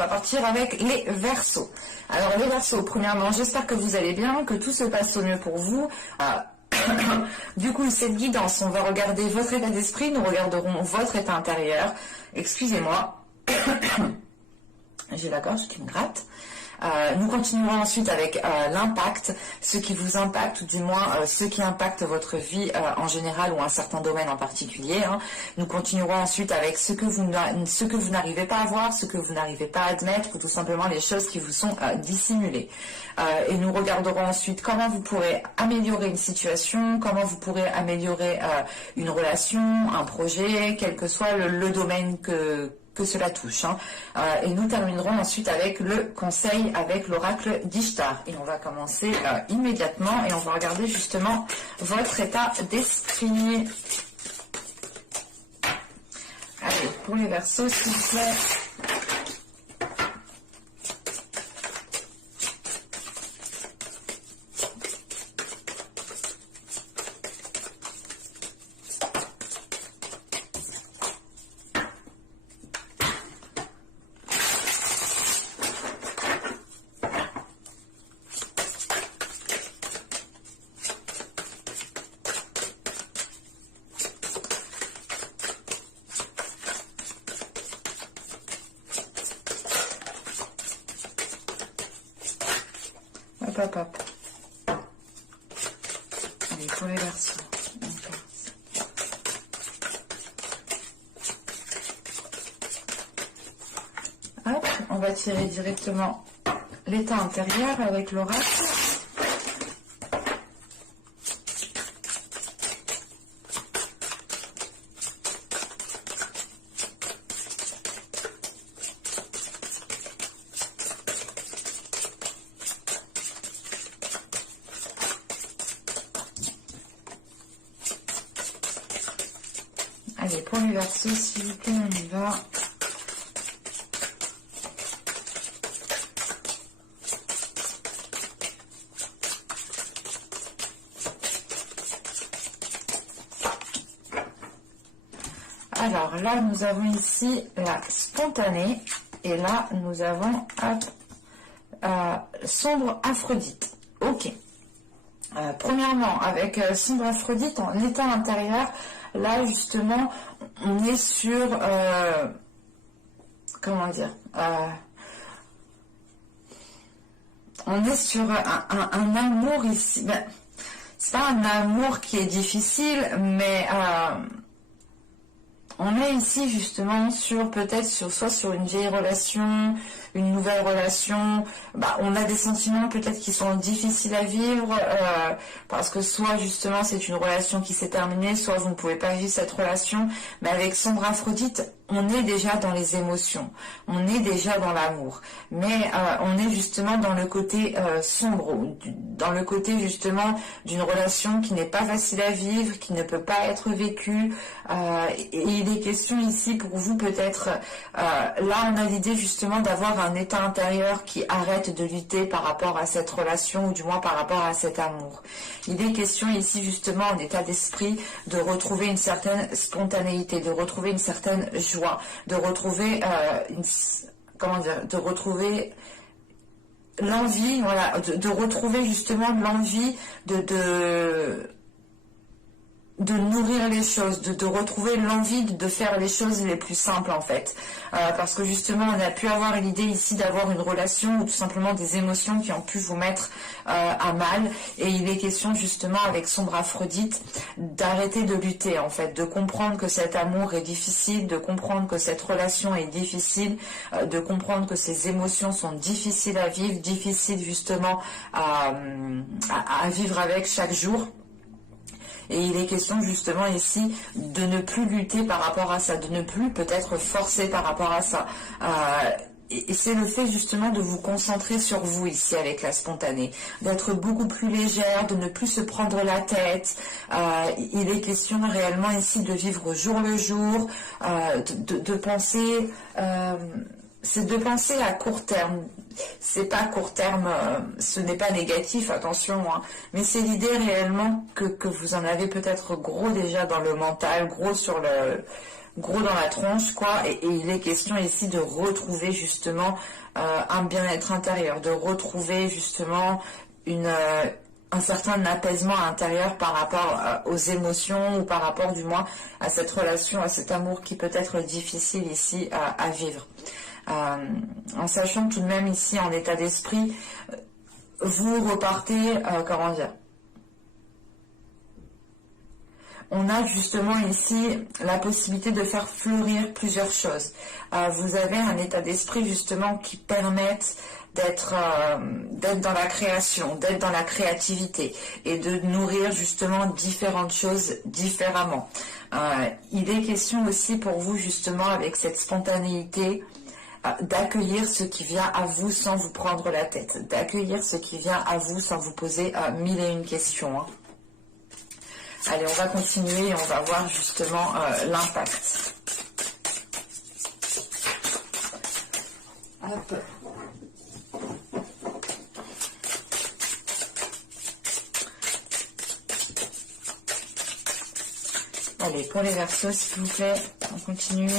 va partir avec les Verseaux. Alors les Verseaux, premièrement, j'espère que vous allez bien, que tout se passe au mieux pour vous. Du coup, cette guidance, on va regarder votre état d'esprit, nous regarderons votre état intérieur. Excusez-moi, j'ai la gorge qui me gratte. Nous continuerons ensuite avec l'impact, ce qui vous impacte, ou du moins ce qui impacte votre vie en général ou un certain domaine en particulier. Nous continuerons ensuite avec ce que vous n'arrivez pas à voir, ce que vous n'arrivez pas à admettre, ou tout simplement les choses qui vous sont dissimulées. Et nous regarderons ensuite comment vous pourrez améliorer une situation, comment vous pourrez améliorer une relation, un projet, quel que soit le domaine que cela touche. Et nous terminerons ensuite avec le conseil avec l'oracle d'Ishtar. Et on va commencer immédiatement et on va regarder justement votre état d'esprit. Allez, pour les Verseaux, s'il vous plaît. Hop, hop. Allez, pour les Verseaux. Hop, on va tirer directement l'état intérieur avec l'oracle. Allez, pour les Verseaux, s'il vous plaît, on y va. Alors là, nous avons ici la spontanée. Et là, nous avons sombre Aphrodite. Ok. Premièrement, avec sombre Aphrodite, en état intérieur, là, justement, on est sur... comment dire on est sur un amour ici. Ben, c'est pas un amour qui est difficile, mais... on est ici justement sur peut-être soit sur une vieille relation, une nouvelle relation. On a des sentiments peut-être qui sont difficiles à vivre parce que soit justement c'est une relation qui s'est terminée, soit vous ne pouvez pas vivre cette relation. Mais avec sombre Aphrodite, on est déjà dans les émotions, on est déjà dans l'amour, mais on est justement dans le côté sombre, dans le côté justement d'une relation qui n'est pas facile à vivre, qui ne peut pas être vécue, et il est question ici pour vous peut-être, là on a l'idée justement d'avoir un état intérieur qui arrête de lutter par rapport à cette relation, ou du moins par rapport à cet amour. Il est question ici justement en état d'esprit de retrouver une certaine spontanéité, de retrouver une certaine joie, de retrouver de retrouver l'envie, voilà, de retrouver justement l'envie de nourrir les choses, de retrouver l'envie de faire les choses les plus simples en fait. Parce que justement on a pu avoir l'idée ici d'avoir une relation ou tout simplement des émotions qui ont pu vous mettre à mal, et il est question justement avec sombre Aphrodite d'arrêter de lutter en fait, de comprendre que cet amour est difficile, de comprendre que cette relation est difficile, de comprendre que ces émotions sont difficiles à vivre, difficiles justement à vivre avec chaque jour. Et il est question justement ici de ne plus lutter par rapport à ça, de ne plus peut-être forcer par rapport à ça. Et c'est le fait justement de vous concentrer sur vous ici avec la spontanée, d'être beaucoup plus légère, de ne plus se prendre la tête. Il est question réellement ici de vivre au jour le jour, de penser... c'est de penser à court terme. C'est pas court terme, ce n'est pas négatif, attention, hein, mais c'est l'idée réellement que vous en avez peut-être gros déjà dans le mental, gros sur gros dans la tronche, quoi, et il est question ici de retrouver justement un bien-être intérieur, de retrouver justement un certain apaisement intérieur par rapport aux émotions ou par rapport du moins à cette relation, à cet amour qui peut être difficile ici à vivre. En sachant tout de même ici en état d'esprit, vous repartez, comment dire, on a justement ici la possibilité de faire fleurir plusieurs choses. Vous avez un état d'esprit justement qui permette d'être dans la création, d'être dans la créativité et de nourrir justement différentes choses différemment. Il est question aussi pour vous justement avec cette spontanéité d'accueillir ce qui vient à vous sans vous prendre la tête, d'accueillir ce qui vient à vous sans vous poser mille et une questions. Allez, on va continuer et on va voir justement l'impact. Hop. Allez, pour les Verseaux, s'il vous plaît, on continue.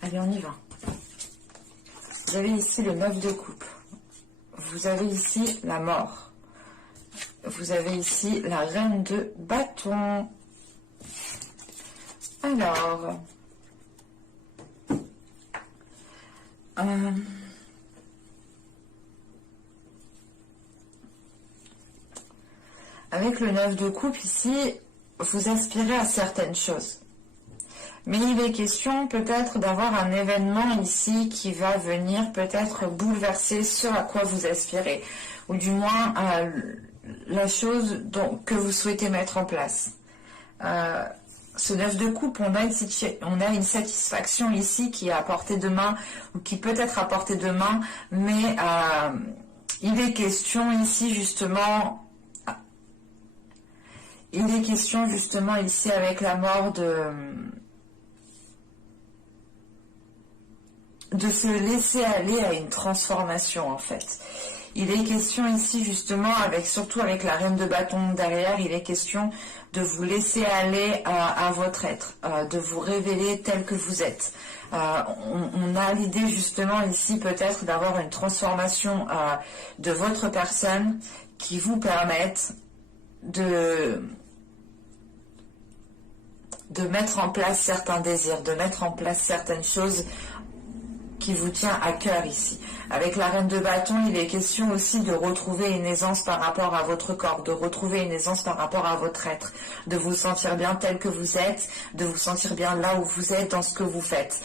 Allez, on y va. Vous avez ici le 9 de coupe. Vous avez ici la mort. Vous avez ici la reine de bâton. Alors, avec le 9 de coupe ici, vous aspirez à certaines choses. Mais il est question peut-être d'avoir un événement ici qui va venir peut-être bouleverser ce à quoi vous aspirez. Ou du moins la chose que vous souhaitez mettre en place. Ce 9 de coupe, on a une satisfaction ici qui est à portée de main, ou qui peut être à portée de main, mais il est question ici justement... Il est question justement ici avec la mort de se laisser aller à une transformation en fait. Il est question ici justement, surtout avec la reine de bâton derrière, il est question de vous laisser aller à votre être, de vous révéler tel que vous êtes. On a l'idée justement ici peut-être d'avoir une transformation de votre personne qui vous permette de mettre en place certains désirs, de mettre en place certaines choses qui vous tient à cœur ici. Avec la reine de bâton, il est question aussi de retrouver une aisance par rapport à votre corps, de retrouver une aisance par rapport à votre être, de vous sentir bien tel que vous êtes, de vous sentir bien là où vous êtes dans ce que vous faites.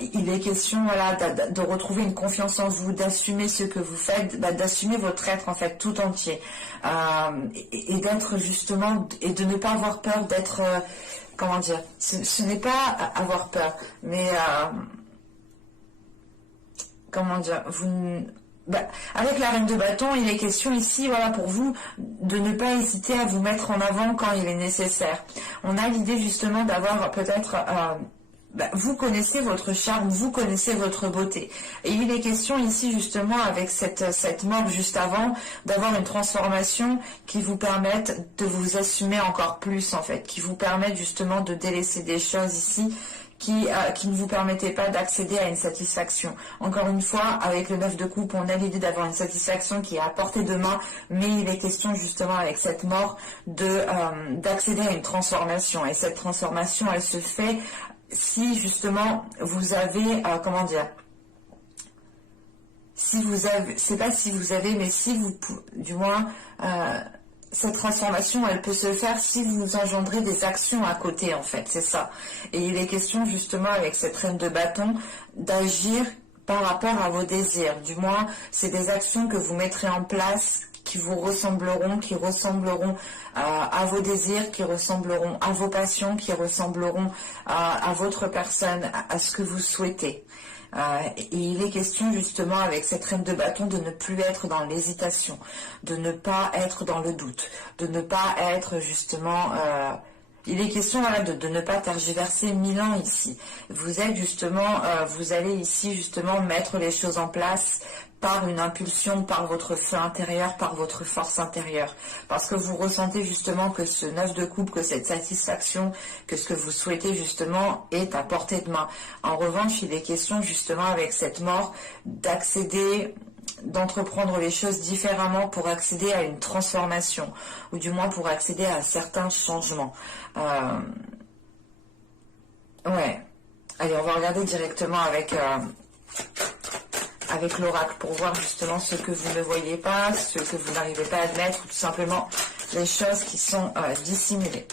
Il est question voilà, de retrouver une confiance en vous, d'assumer ce que vous faites, d'assumer votre être en fait tout entier. Et d'être justement, et de ne pas avoir peur d'être, comment dire, ce n'est pas avoir peur, mais... comment dire, avec la reine de bâton, il est question ici, voilà, pour vous, de ne pas hésiter à vous mettre en avant quand il est nécessaire. On a l'idée justement d'avoir peut-être, vous connaissez votre charme, vous connaissez votre beauté. Et il est question ici justement, avec cette mort juste avant, d'avoir une transformation qui vous permette de vous assumer encore plus en fait, qui vous permette justement de délaisser des choses ici, qui ne vous permettait pas d'accéder à une satisfaction. Encore une fois, avec le 9 de coupe, on a l'idée d'avoir une satisfaction qui est à portée de main, mais il est question justement avec cette mort d'accéder à une transformation. Et cette transformation, elle se fait si justement vous avez, comment dire, si vous avez, c'est pas si vous avez, mais si vous, du moins... cette transformation, elle peut se faire si vous engendrez des actions à côté, en fait, c'est ça. Et il est question, justement, avec cette reine de bâton, d'agir par rapport à vos désirs. Du moins, c'est des actions que vous mettrez en place qui vous ressembleront, qui ressembleront à vos désirs, qui ressembleront à vos passions, qui ressembleront à votre personne, à ce que vous souhaitez. Et il est question justement avec cette reine de bâton de ne plus être dans l'hésitation, de ne pas être dans le doute, de ne pas être justement... il est question voilà, de ne pas tergiverser 1000 ans ici. Vous êtes justement, vous allez ici justement mettre les choses en place par une impulsion, par votre feu intérieur, par votre force intérieure. Parce que vous ressentez justement que ce 9 de coupe, que cette satisfaction, que ce que vous souhaitez justement est à portée de main. En revanche, il est question justement avec cette mort d'accéder, d'entreprendre les choses différemment pour accéder à une transformation, ou du moins pour accéder à certains changements. Ouais. Allez, on va regarder directement avec l'oracle pour voir justement ce que vous ne voyez pas, ce que vous n'arrivez pas à admettre, ou tout simplement les choses qui sont dissimulées.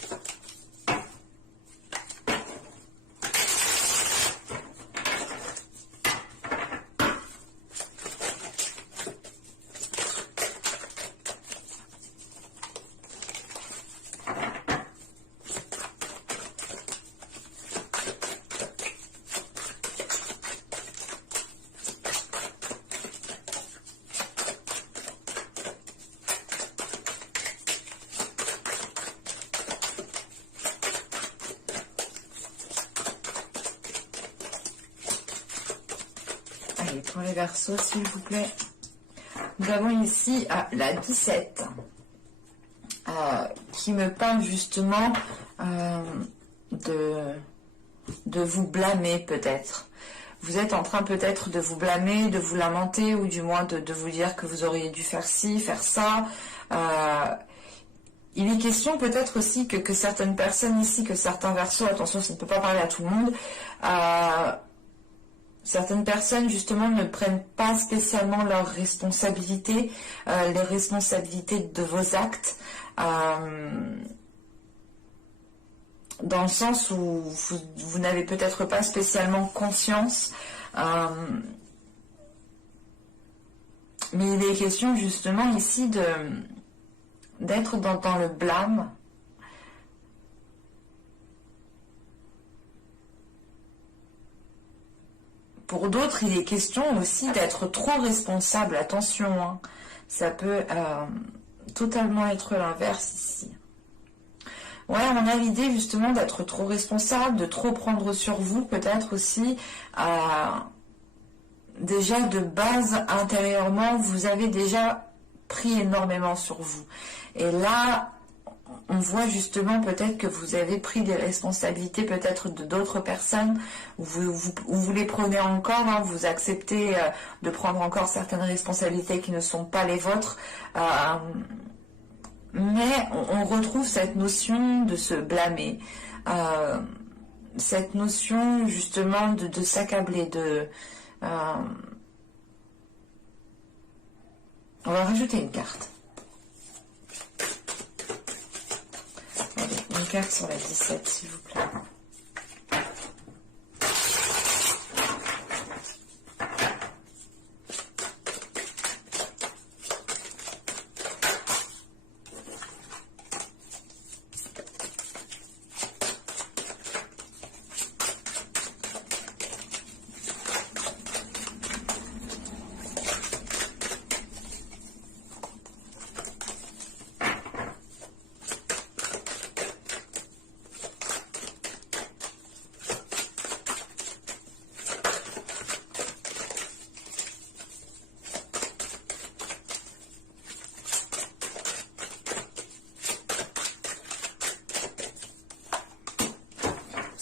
Pour les Verseaux, s'il vous plaît. Nous avons ici la 17 qui me parle justement de vous blâmer peut-être. Vous êtes en train peut-être de vous blâmer, de vous lamenter, ou du moins de vous dire que vous auriez dû faire ci, faire ça. Il est question peut-être aussi que certaines personnes ici, que certains Verseaux, attention, ça ne peut pas parler à tout le monde, certaines personnes justement ne prennent pas spécialement leurs responsabilités, les responsabilités de vos actes, dans le sens où vous n'avez peut-être pas spécialement conscience, mais il est question justement ici d'être dans le blâme. Pour d'autres, il est question aussi d'être trop responsable. Attention, hein. Ça peut totalement être l'inverse ici. Ouais, on a l'idée justement d'être trop responsable, de trop prendre sur vous, peut-être aussi. Déjà, de base, intérieurement, vous avez déjà pris énormément sur vous. Et là, on voit justement peut-être que vous avez pris des responsabilités peut-être de d'autres personnes, où vous les prenez encore, hein, vous acceptez de prendre encore certaines responsabilités qui ne sont pas les vôtres, mais on retrouve cette notion de se blâmer, cette notion justement de s'accabler, on va rajouter une carte. Une carte sur la 17, s'il vous plaît.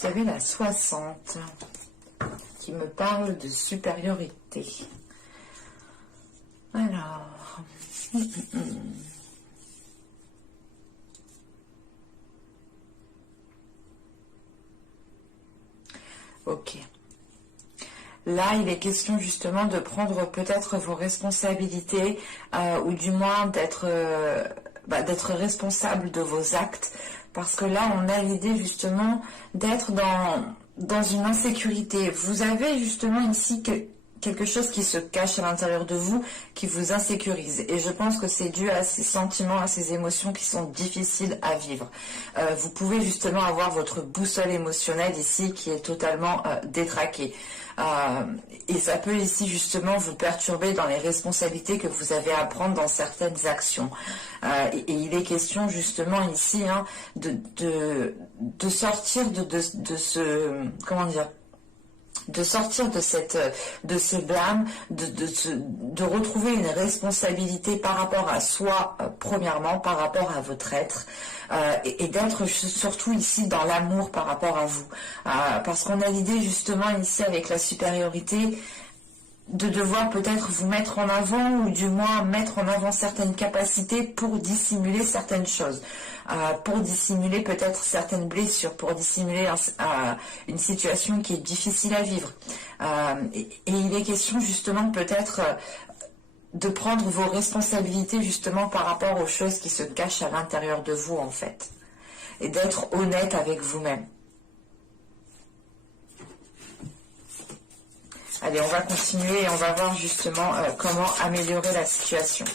Vous avez la 60 qui me parle de supériorité. Alors, ok. Là, il est question justement de prendre peut-être vos responsabilités, ou du moins d'être responsable de vos actes. Parce que là, on a l'idée justement d'être dans une insécurité. Vous avez justement ici quelque chose qui se cache à l'intérieur de vous, qui vous insécurise. Et je pense que c'est dû à ces sentiments, à ces émotions qui sont difficiles à vivre. Vous pouvez justement avoir votre boussole émotionnelle ici qui est totalement détraquée. Et ça peut ici justement vous perturber dans les responsabilités que vous avez à prendre dans certaines actions. Et il est question justement ici de sortir de ce... Comment dire, de sortir de ce blâme, de retrouver une responsabilité par rapport à soi, premièrement, par rapport à votre être, et d'être surtout ici dans l'amour par rapport à vous. Parce qu'on a l'idée justement ici avec la supériorité de devoir peut-être vous mettre en avant ou du moins mettre en avant certaines capacités pour dissimuler certaines choses, pour dissimuler peut-être certaines blessures, pour dissimuler une situation qui est difficile à vivre. Et il est question justement peut-être de prendre vos responsabilités justement par rapport aux choses qui se cachent à l'intérieur de vous en fait, et d'être honnête avec vous-même. Allez, on va continuer et on va voir justement comment améliorer la situation.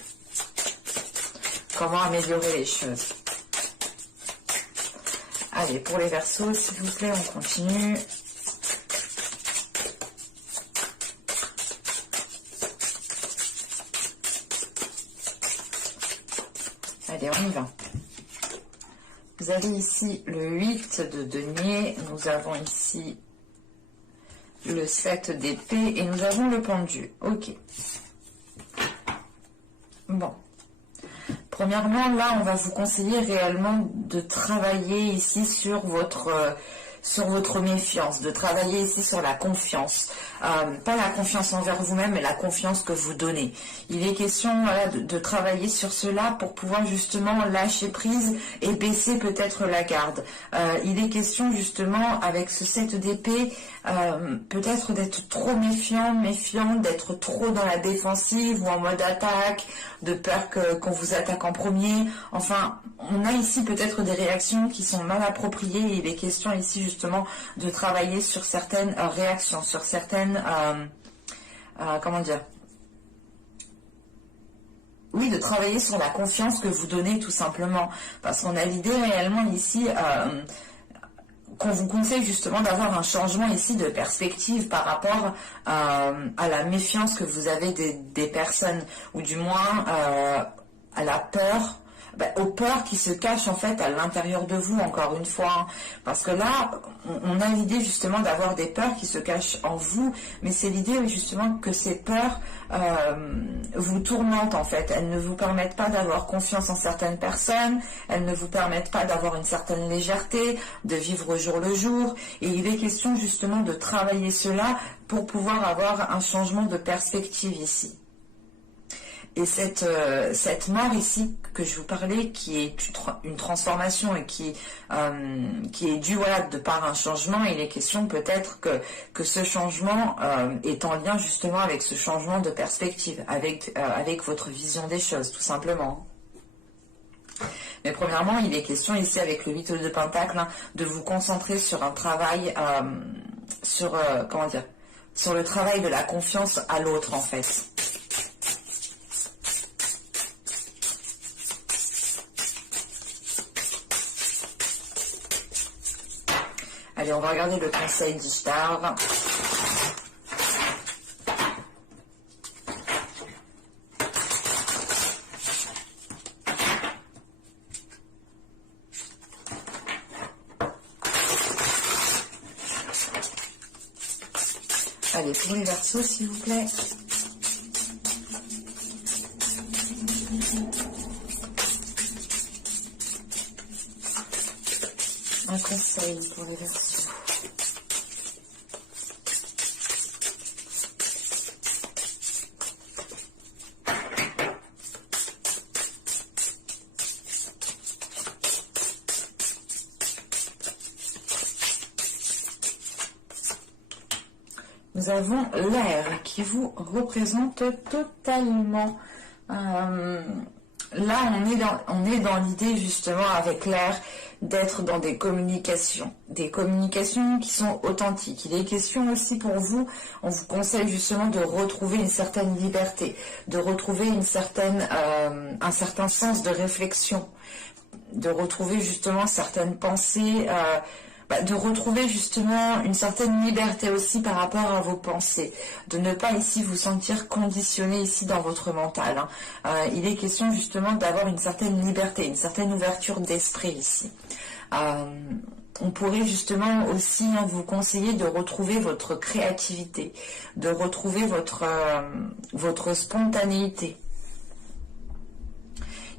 Comment améliorer les choses. Allez, pour les Verseaux, s'il vous plaît, on continue. Allez, on y va. Vous avez ici le 8 de denier. Nous avons ici le 7 d'épée et nous avons le pendu. Ok. Bon. Premièrement, là, on va vous conseiller réellement de travailler ici sur votre méfiance, de travailler ici sur la confiance. Pas la confiance envers vous-même, mais la confiance que vous donnez. Il est question voilà, de travailler sur cela pour pouvoir justement lâcher prise et baisser peut-être la garde. Il est question justement avec ce 7 d'épée, peut-être d'être trop méfiant, d'être trop dans la défensive ou en mode attaque, de peur qu'on vous attaque en premier. Enfin, on a ici peut-être des réactions qui sont mal appropriées et il est question ici justement de travailler sur certaines réactions, sur certaines... comment dire, oui, de travailler sur la confiance que vous donnez tout simplement. Parce qu'on a l'idée réellement ici... qu'on vous conseille justement d'avoir un changement ici de perspective par rapport à la méfiance que vous avez des personnes, ou du moins à la peur, aux peurs qui se cachent en fait à l'intérieur de vous, encore une fois. Hein. Parce que là, on a l'idée justement d'avoir des peurs qui se cachent en vous, mais c'est l'idée justement que ces peurs vous tourmentent en fait. Elles ne vous permettent pas d'avoir confiance en certaines personnes, elles ne vous permettent pas d'avoir une certaine légèreté, de vivre au jour le jour. Et il est question justement de travailler cela pour pouvoir avoir un changement de perspective ici. Et cette mort ici que je vous parlais, qui est une transformation et qui est due voilà, de par un changement, il est question peut-être que ce changement est en lien justement avec ce changement de perspective, avec votre vision des choses, tout simplement. Mais premièrement, il est question ici avec le 8 de Pentacle hein, de vous concentrer sur un travail, sur le travail de la confiance à l'autre en fait. Allez, on va regarder le conseil d'Ishtar. Allez, pour les Verseaux, s'il vous plaît. Un conseil pour les Verseaux. Nous avons l'air qui vous représente totalement. Là, on est dans l'idée justement avec l'air d'être dans des communications qui sont authentiques. Il est question aussi pour vous, on vous conseille justement de retrouver une certaine liberté, de retrouver un certain sens de réflexion, de retrouver justement certaines pensées, de retrouver justement une certaine liberté aussi par rapport à vos pensées, de ne pas ici vous sentir conditionné ici dans votre mental. Il est question justement d'avoir une certaine liberté, une certaine ouverture d'esprit ici. On pourrait justement aussi vous conseiller de retrouver votre créativité, de retrouver votre spontanéité.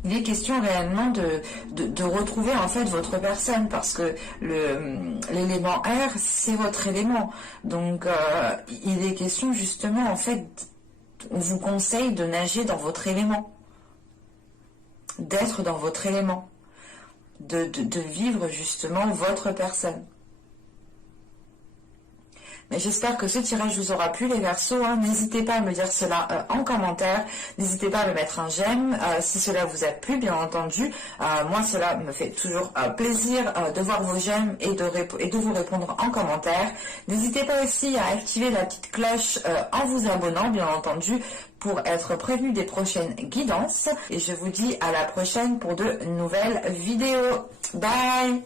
Il est question réellement de retrouver en fait votre personne, parce que l'élément air, c'est votre élément. Donc il est question justement en fait, on vous conseille de nager dans votre élément, d'être dans votre élément, de vivre justement votre personne. Mais j'espère que ce tirage vous aura plu, les Verseaux. N'hésitez pas à me dire cela en commentaire. N'hésitez pas à me mettre un j'aime si cela vous a plu, bien entendu. Moi, cela me fait toujours plaisir de voir vos j'aime et de vous répondre en commentaire. N'hésitez pas aussi à activer la petite cloche en vous abonnant, bien entendu, pour être prévenu des prochaines guidances. Et je vous dis à la prochaine pour de nouvelles vidéos. Bye!